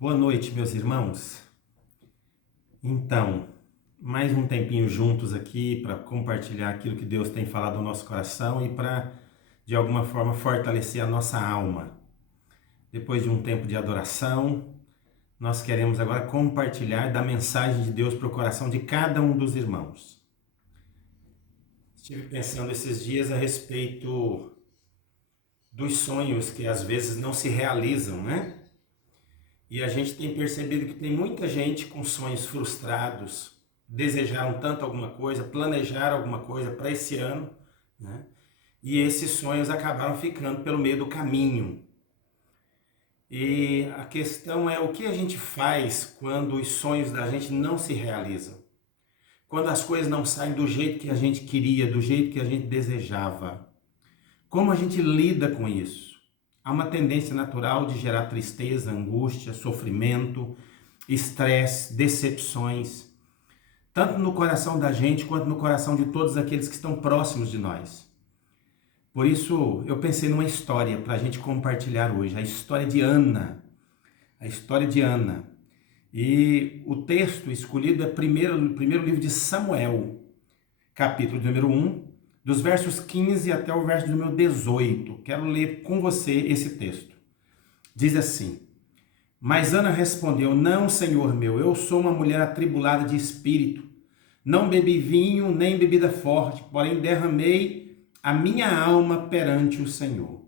Boa noite, meus irmãos. Então, mais um tempinho juntos aqui para compartilhar aquilo que Deus tem falado no nosso coração e para, de alguma forma, fortalecer a nossa alma. Depois de um tempo de adoração, nós queremos agora compartilhar da mensagem de Deus para o coração de cada um dos irmãos. Estive pensando esses dias a respeito dos sonhos que às vezes não se realizam, né? E a gente tem percebido que tem muita gente com sonhos frustrados, desejaram tanto alguma coisa, planejaram alguma coisa para esse ano, né? E esses sonhos acabaram ficando pelo meio do caminho. E a questão é o que a gente faz quando os sonhos da gente não se realizam. Quando as coisas não saem do jeito que a gente queria, do jeito que a gente desejava. Como a gente lida com isso? Há uma tendência natural de gerar tristeza, angústia, sofrimento, estresse, decepções, tanto no coração da gente quanto no coração de todos aqueles que estão próximos de nós. Por isso, eu pensei numa história para a gente compartilhar hoje, a história de Ana. A história de Ana. E o texto escolhido é o primeiro livro de Samuel, capítulo número 1, dos versos 15 até o verso número 18. Quero ler com você esse texto. Diz assim: Mas Ana respondeu: Não, Senhor meu, eu sou uma mulher atribulada de espírito. Não bebi vinho, nem bebida forte, porém derramei a minha alma perante o Senhor.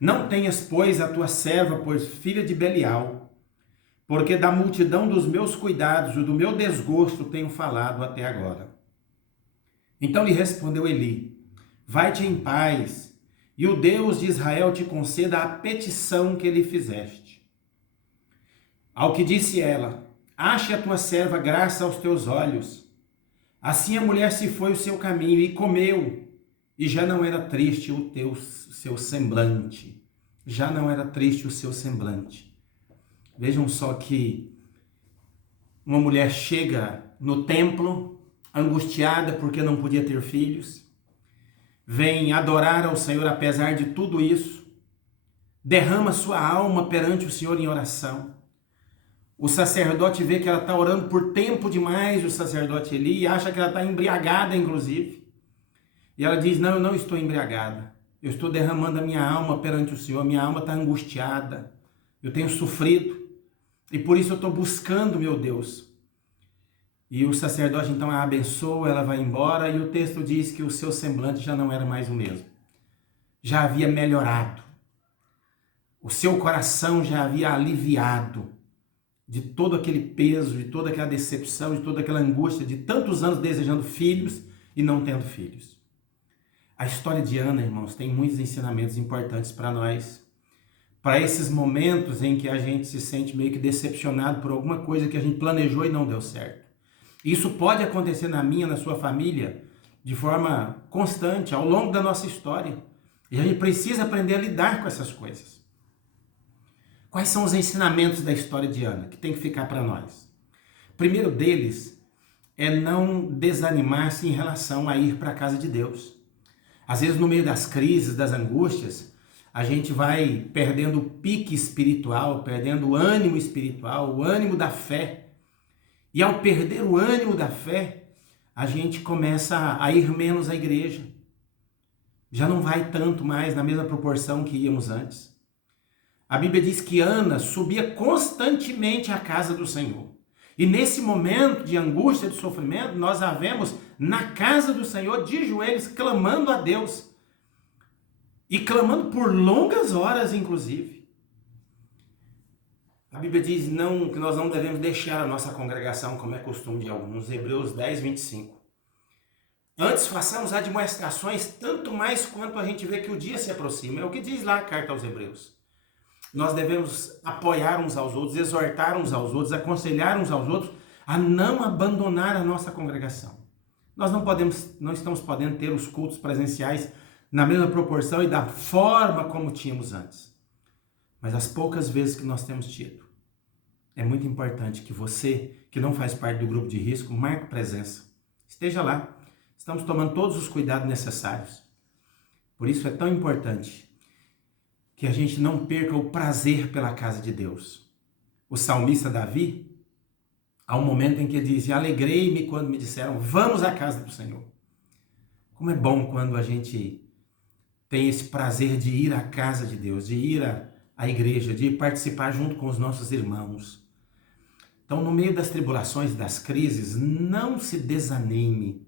Não tenhas, pois, a tua serva por filha de Belial, porque da multidão dos meus cuidados e do meu desgosto tenho falado até agora. Então lhe respondeu Eli: Vai-te em paz, e o Deus de Israel te conceda a petição que lhe fizeste. Ao que disse ela: Ache a tua serva graça aos teus olhos. Assim a mulher se foi o seu caminho e comeu, e já não era triste seu semblante. Já não era triste o seu semblante. Vejam só que uma mulher chega no templo angustiada porque não podia ter filhos, vem adorar ao Senhor apesar de tudo isso, derrama sua alma perante o Senhor em oração. O sacerdote vê que ela está orando por tempo demais, o sacerdote Eli, e acha que ela está embriagada, inclusive. E ela diz: Não, eu não estou embriagada, eu estou derramando a minha alma perante o Senhor, minha alma está angustiada, eu tenho sofrido, e por isso eu estou buscando meu Deus. E o sacerdote então a abençoa, ela vai embora, e o texto diz que o seu semblante já não era mais o mesmo. Já havia melhorado. O seu coração já havia aliviado de todo aquele peso, de toda aquela decepção, de toda aquela angústia, de tantos anos desejando filhos e não tendo filhos. A história de Ana, irmãos, tem muitos ensinamentos importantes para nós. Para esses momentos em que a gente se sente meio que decepcionado por alguma coisa que a gente planejou e não deu certo. Isso pode acontecer na minha, na sua família, de forma constante, ao longo da nossa história. E a gente precisa aprender a lidar com essas coisas. Quais são os ensinamentos da história de Ana que tem que ficar para nós? O primeiro deles é não desanimar-se em relação a ir para a casa de Deus. Às vezes, no meio das crises, das angústias, a gente vai perdendo o pique espiritual, perdendo o ânimo espiritual, o ânimo da fé. E ao perder o ânimo da fé, a gente começa a ir menos à igreja. Já não vai tanto mais na mesma proporção que íamos antes. A Bíblia diz que Ana subia constantemente à casa do Senhor. E nesse momento de angústia, de sofrimento, nós a vemos na casa do Senhor, de joelhos, clamando a Deus. E clamando por longas horas, inclusive. A Bíblia diz que nós não devemos deixar a nossa congregação, como é costume de alguns, Hebreus 10, 25. Antes façamos admoestações, tanto mais quanto a gente vê que o dia se aproxima. É o que diz lá a carta aos Hebreus. Nós devemos apoiar uns aos outros, exortar uns aos outros, aconselhar uns aos outros a não abandonar a nossa congregação. Nós não estamos podendo ter os cultos presenciais na mesma proporção e da forma como tínhamos antes. Mas as poucas vezes que nós temos tido, é muito importante que você, que não faz parte do grupo de risco, marque presença. Esteja lá. Estamos tomando todos os cuidados necessários. Por isso é tão importante que a gente não perca o prazer pela casa de Deus. o salmista Davi, há um momento em que ele diz: alegrei-me quando me disseram, vamos à casa do Senhor. Como é bom quando a gente tem esse prazer de ir à casa de Deus, de ir à igreja, de participar junto com os nossos irmãos. Então, no meio das tribulações, das crises, não se desanime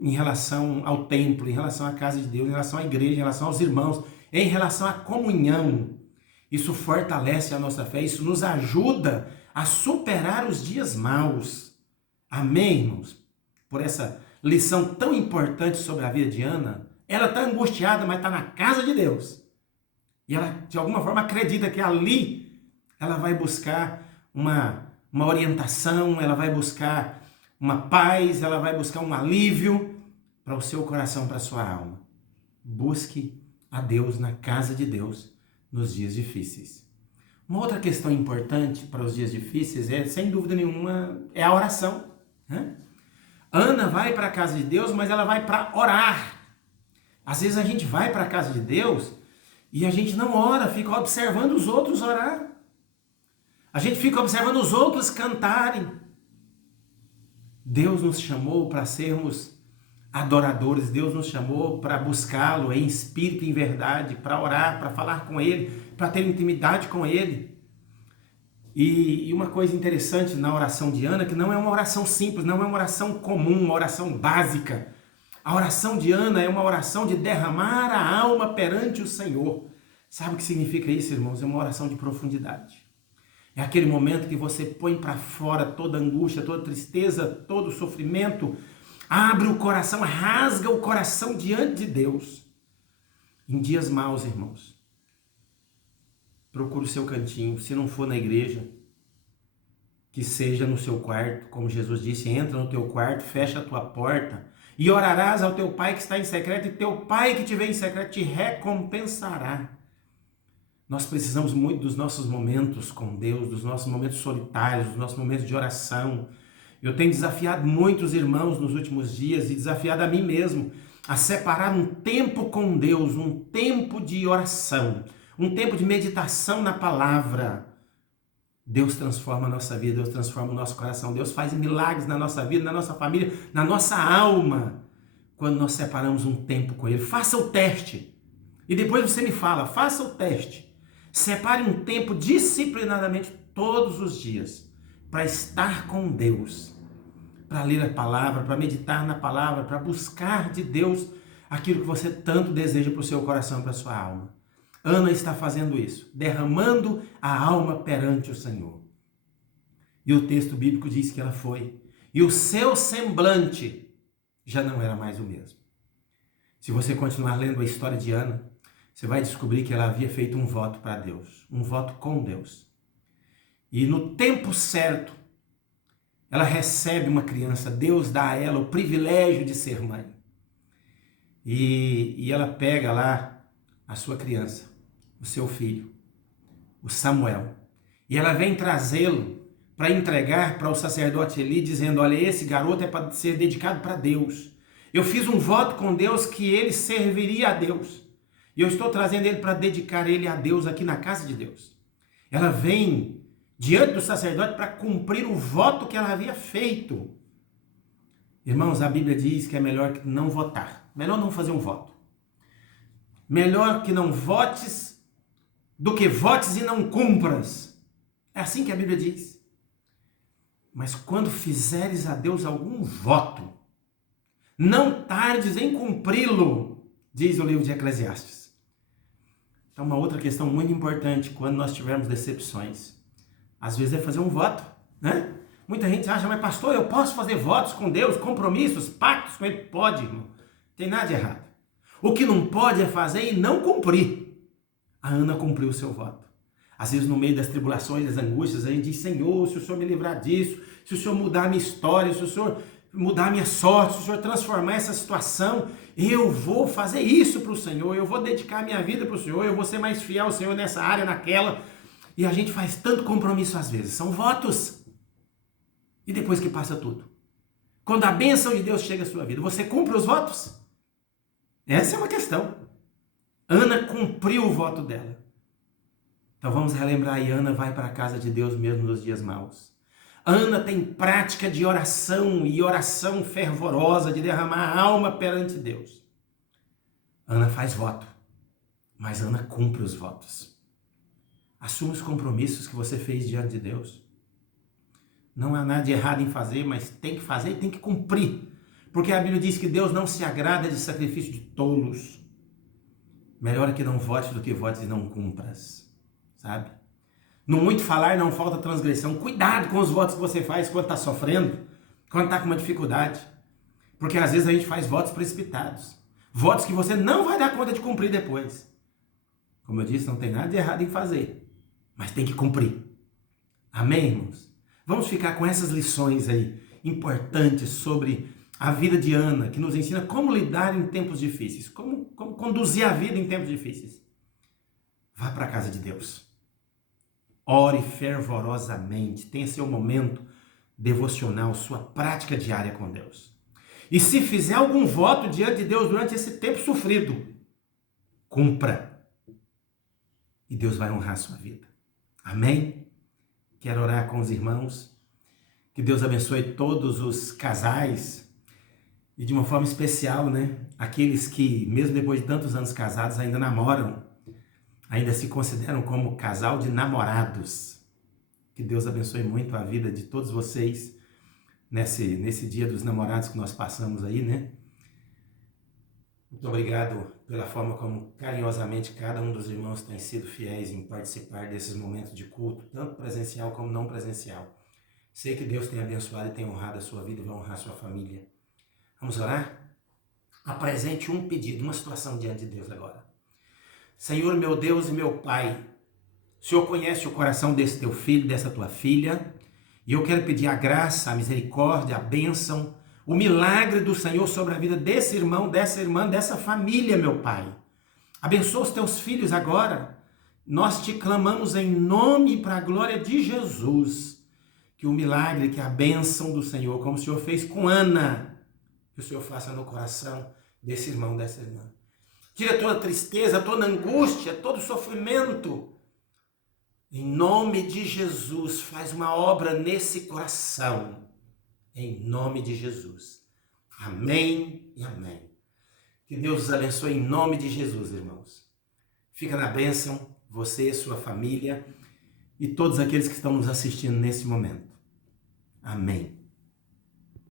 em relação ao templo, em relação à casa de Deus, em relação à igreja, em relação aos irmãos, em relação à comunhão. Isso fortalece a nossa fé, isso nos ajuda a superar os dias maus. Amém, irmãos? Por essa lição tão importante sobre a vida de Ana, ela está angustiada, mas está na casa de Deus. E ela, de alguma forma, acredita que ali ela vai buscar uma orientação, ela vai buscar uma paz, ela vai buscar um alívio para o seu coração, para a sua alma. Busque a Deus na casa de Deus nos dias difíceis. Uma outra questão importante para os dias difíceis é, sem dúvida nenhuma, é a oração, né? Ana vai para a casa de Deus, mas ela vai para orar. Às vezes a gente vai para a casa de Deus e a gente não ora, fica observando os outros orar. A gente fica observando os outros cantarem. Deus nos chamou para sermos adoradores, Deus nos chamou para buscá-lo em espírito e em verdade, para orar, para falar com Ele, para ter intimidade com Ele. E uma coisa interessante na oração de Ana, que não é uma oração simples, não é uma oração comum, uma oração básica. A oração de Ana é uma oração de derramar a alma perante o Senhor. Sabe o que significa isso, irmãos? É uma oração de profundidade. É aquele momento que você põe para fora toda angústia, toda tristeza, todo sofrimento, abre o coração, rasga o coração diante de Deus. Em dias maus, irmãos, procure o seu cantinho, se não for na igreja, que seja no seu quarto, como Jesus disse, entra no teu quarto, fecha a tua porta e orarás ao teu Pai que está em secreto, e teu Pai que te vê em secreto te recompensará. Nós precisamos muito dos nossos momentos com Deus, dos nossos momentos solitários, dos nossos momentos de oração. Eu tenho desafiado muitos irmãos nos últimos dias e desafiado a mim mesmo a separar um tempo com Deus, um tempo de oração, um tempo de meditação na palavra. Deus transforma a nossa vida, Deus transforma o nosso coração, Deus faz milagres na nossa vida, na nossa família, na nossa alma, quando nós separamos um tempo com Ele. Faça o teste e depois você me fala, faça o teste. Separe um tempo disciplinadamente todos os dias para estar com Deus, para ler a palavra, para meditar na palavra, para buscar de Deus aquilo que você tanto deseja para o seu coração, para a sua alma. Ana está fazendo isso, derramando a alma perante o Senhor. E o texto bíblico diz que ela foi, e o seu semblante já não era mais o mesmo. Se você continuar lendo a história de Ana, você vai descobrir que ela havia feito um voto para Deus, um voto com Deus. E no tempo certo, ela recebe uma criança, Deus dá a ela o privilégio de ser mãe. E ela pega lá a sua criança, o seu filho, o Samuel, e ela vem trazê-lo para entregar para o sacerdote Eli, dizendo: olha, esse garoto é para ser dedicado para Deus. Eu fiz um voto com Deus que ele serviria a Deus. E eu estou trazendo ele para dedicar ele a Deus aqui na casa de Deus. Ela vem diante do sacerdote para cumprir o voto que ela havia feito. Irmãos, a Bíblia diz que é melhor que não votar. Melhor não fazer um voto. Melhor que não votes do que votes e não cumpras. É assim que a Bíblia diz. Mas quando fizeres a Deus algum voto, não tardes em cumpri-lo, diz o livro de Eclesiastes. Então, uma outra questão muito importante quando nós tivermos decepções, às vezes é fazer um voto, né? Muita gente acha, mas pastor, eu posso fazer votos com Deus, compromissos, pactos com Ele? Pode, irmão. Não tem nada de errado. O que não pode é fazer e não cumprir. A Ana cumpriu o seu voto. Às vezes, no meio das tribulações, das angústias, a gente diz: Senhor, se o Senhor me livrar disso, se o Senhor mudar a minha história, se o Senhor mudar a minha sorte, se o Senhor transformar essa situação, eu vou fazer isso para o Senhor, eu vou dedicar a minha vida para o Senhor, eu vou ser mais fiel ao Senhor nessa área, naquela. E a gente faz tanto compromisso às vezes, são votos. E depois que passa tudo, quando a bênção de Deus chega à sua vida, você cumpre os votos? Essa é uma questão. Ana cumpriu o voto dela. Então vamos relembrar, e Ana vai para a casa de Deus mesmo nos dias maus. Ana tem prática de oração e oração fervorosa, de derramar a alma perante Deus. Ana faz voto, mas Ana cumpre os votos. Assume os compromissos que você fez diante de Deus. Não há nada de errado em fazer, mas tem que fazer e tem que cumprir. Porque a Bíblia diz que Deus não se agrada de sacrifício de tolos. Melhor é que não votes do que votes e não cumpras, sabe? No muito falar não falta transgressão. Cuidado com os votos que você faz quando está sofrendo, quando está com uma dificuldade. Porque às vezes a gente faz votos precipitados. Votos que você não vai dar conta de cumprir depois. Como eu disse, não tem nada de errado em fazer, mas tem que cumprir. Amém, irmãos? Vamos ficar com essas lições aí importantes sobre a vida de Ana, que nos ensina como lidar em tempos difíceis, como conduzir a vida em tempos difíceis. Vá para a casa de Deus. Ore fervorosamente, tenha seu momento devocional, sua prática diária com Deus. E se fizer algum voto diante de Deus durante esse tempo sofrido, cumpra. E Deus vai honrar a sua vida. Amém? Quero orar com os irmãos. Que Deus abençoe todos os casais. E de uma forma especial, né? Aqueles que, mesmo depois de tantos anos casados, ainda namoram. Ainda se consideram como casal de namorados. Que Deus abençoe muito a vida de todos vocês nesse dia dos namorados que nós passamos aí, né? Muito obrigado pela forma como carinhosamente cada um dos irmãos tem sido fiéis em participar desses momentos de culto, tanto presencial como não presencial. Sei que Deus tem abençoado e tem honrado a sua vida e vai honrar a sua família. Vamos orar? Apresente um pedido, uma situação diante de Deus agora. Senhor, meu Deus e meu Pai, o Senhor conhece o coração desse teu filho, dessa tua filha, e eu quero pedir a graça, a misericórdia, a bênção, o milagre do Senhor sobre a vida desse irmão, dessa irmã, dessa família, meu Pai. Abençoa os teus filhos agora. Nós te clamamos em nome e para a glória de Jesus. Que o milagre, que a bênção do Senhor, como o Senhor fez com Ana, que o Senhor faça no coração desse irmão, dessa irmã. Tira toda tristeza, toda angústia, todo sofrimento. Em nome de Jesus, faz uma obra nesse coração. Em nome de Jesus. Amém e amém. Que Deus os abençoe em nome de Jesus, irmãos. Fica na bênção, você, sua família e todos aqueles que estão nos assistindo nesse momento. Amém.